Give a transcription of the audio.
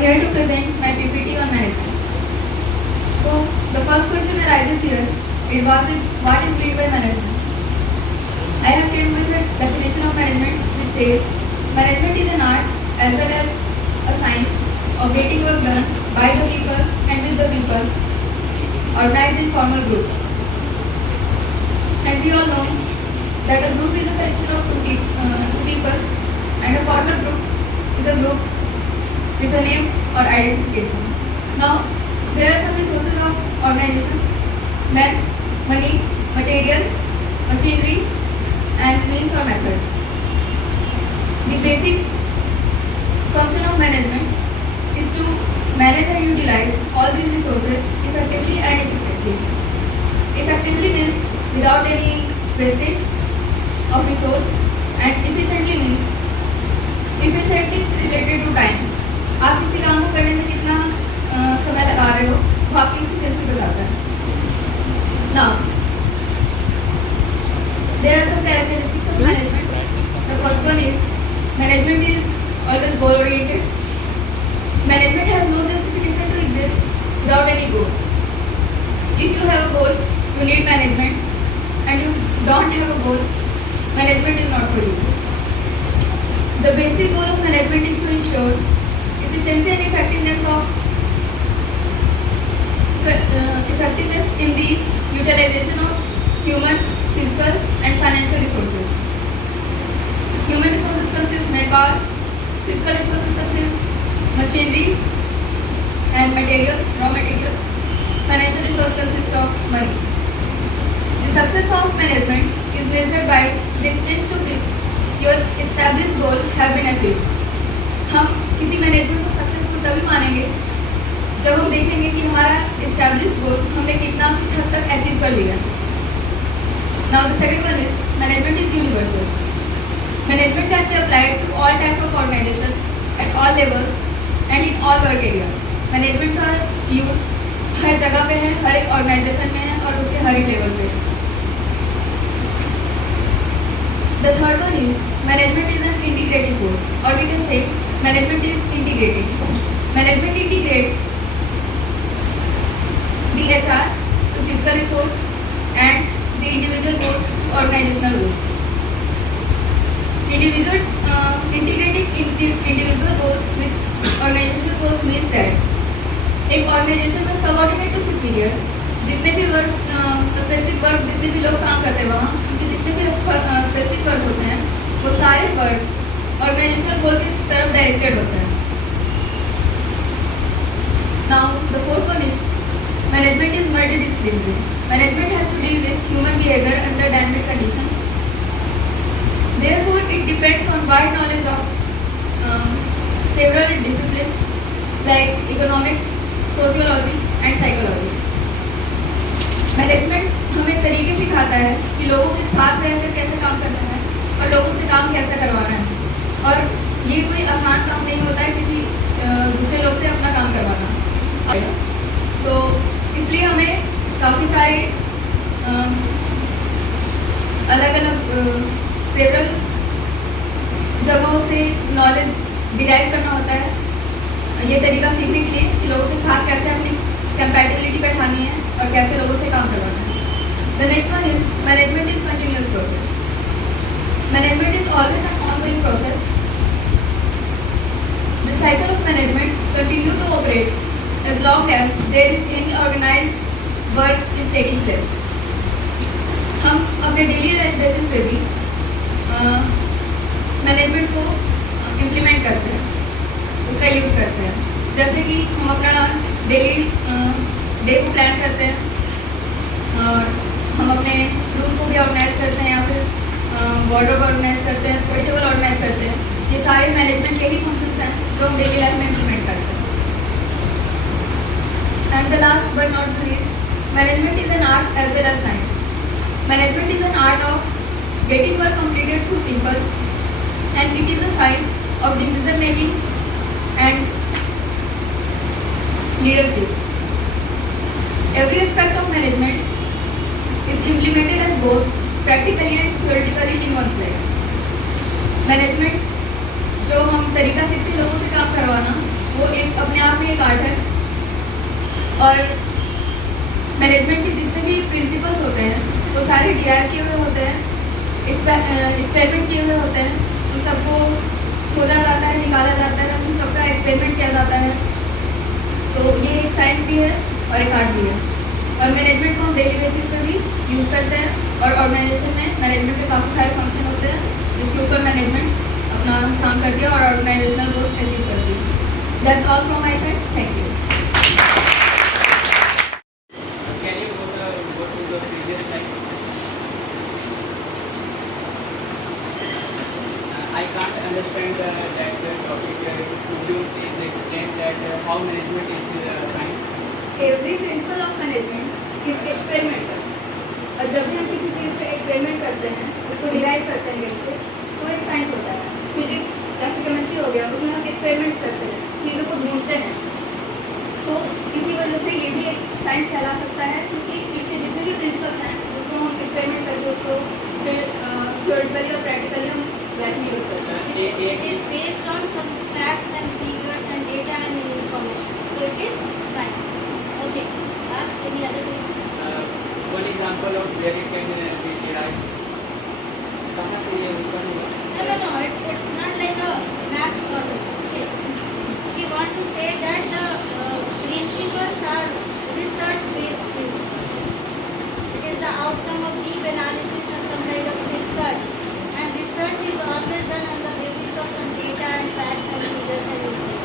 am here to present my PPT on management. So the first question arises here, what is meant by management? I have came with a definition of management which says, management is an art as well as a science of getting work done by the people and with the people, organized in formal groups. And we all know that a group is a collection of two people, and a formal group is a group with a name or identification. Now, there are some resources of organization: men, money, material, machinery, and means or methods. The basic function of management is to manage and utilize all these resources effectively and efficiently. Effectively means without any wastage of resource, and efficiently means efficiently related to time. आप किसी काम को करने में कितना समय लगा रहे हो वो आपकी efficiency बताता है. Now, there are some characteristics of management. The first one is management is always goal oriented. Management has no justification to exist without any goal. If you have a goal, you need management, and you don't have a goal, management is not for you. The basic goal of management is to ensure efficiency and effectiveness in the utilization of human, physical, and financial resources. Human resources consist manpower, physical resources consist machinery and materials, raw materials. Financial resource consists of money. The success of management is measured by the extent to which your established goal have been achieved. हम किसी मैनेजमेंट को सक्सेसफुल तभी मानेंगे जब हम देखेंगे कि हमारा established goal हमने कितना किस हद तक अचीव कर लिया. Now the second one is management is universal. Management can be applied to all types of organization at all levels and in all work areas. Management का यूज हर जगह पे है, हर एक ऑर्गेनाइजेशन में है और उसके हर एक लेवल पे है. The third one is management is an integrating force, or we can say management is integrating. Management integrates the HR to physical resource and the individual goals to organizational goals. Integrating individual goals with organizational goals means that एक ऑर्गेनाइजेशन में subordinate to superior जितने भी work specific work जितने भी लोग काम करते हैं वहाँ उनके जितने भी स्पेसिफिक वर्क होते हैं वो सारे वर्क ऑर्गेनाइजेशनल गोल की तरफ डायरेक्टेड होते हैं. Now the fourth one is management is multidisciplinary. Management has to deal with human behaviour under dynamic conditions. Therefore it depends on wide knowledge of several disciplines like economics, sociology and psychology. Management हमें तरीके सिखाता है कि लोगों के साथ रहकर कैसे काम करना है और लोगों से काम कैसे करवाना है, और ये कोई आसान काम नहीं होता है किसी दूसरे लोग से अपना काम करवाना. तो इसलिए हमें काफ़ी सारे अलग अलग सेवरल जगहों से नॉलेज डिराइव करना होता है ये तरीका सीखने के लिए कि लोगों के साथ कैसे अपनी कंपैटिबिलिटी बैठानी है और कैसे लोगों से काम करवाना है. The next one is management is continuous process. Management is always an ongoing process. The cycle of management continue to operate as long as there is any organised work is taking place. हम अपने daily life basis पे भी मैनेजमेंट को इम्प्लीमेंट करते हैं, उसका यूज़ करते हैं. जैसे कि हम अपना डेली डे को प्लान करते हैं और हम अपने रूम को भी ऑर्गेनाइज करते हैं या फिर वार्डरोब ऑर्गेनाइज करते हैं, स्टडी टेबल ऑर्गेनाइज करते हैं. ये सारे मैनेजमेंट के ही फंक्शंस हैं जो हम डेली लाइफ में इम्प्लीमेंट करते हैं. And the last but not the least, management is an art as well as science. Management is an art of getting work completed through people and it is a science of decision making and leadership. Every aspect of management is implemented as both practically and theoretically in one's life. Management जो हम तरीका सीखते हैं लोगों से काम करवाना वो एक अपने आप में एक आर्ट है। और मैनेजमेंट के जितने भी प्रिंसिपल्स होते हैं वो सारे डिराइव किए हुए होते हैं, एक्सपेरिमेंट किए हुए होते हैं। उन सबको खोजा जाता है, निकाला जाता है, उन सबका एक्सपेरिमेंट किया जाता है। तो ये एक साइंस भी है और एक आर्ट भी है। और मैनेजमेंट को हम डेली बेसिस पे भी यूज़ करते हैं, और ऑर्गेनाइजेशन में मैनेजमेंट के काफ़ी सारे फंक्शन होते हैं जिसके ऊपर मैनेजमेंट अपना काम करती है और ऑर्गेनाइजेशनल गोल्स अचीव करती है। That's all from my side, thank you. Can you go to the previous slide? I can't understand that topic. Could you please explain that how management is science? Every principle of management is experimental. और जब भी हम किसी चीज़ पे एक्सपेरिमेंट करते हैं, उसको डिराइव करते हैं कैसे, तो एक साइंस होता है। फिजिक्स या फिर केमिस्ट्री हो गया, उसमें हम एक्सपेरिमेंट्स करते हैं, चीज़ों को ढूंढते हैं। तो इसी वजह से ये भी एक साइंस कहला सकता है, क्योंकि इसके जितने भी प्रिंसिपल्स हैं उसको हम एक्सपेरिमेंट करके उसको फिर थ्योरेटिकली और प्रैक्टिकली हम लाइफ में यूज़ करते हैं। It is based on some facts and figures and data and information. So it is science. Okay. Ask any other question. One example of where it can be derived. कहाँ से ये उत्पन्न हुआ? No. It's not like a maths problem. Okay. She want to say that the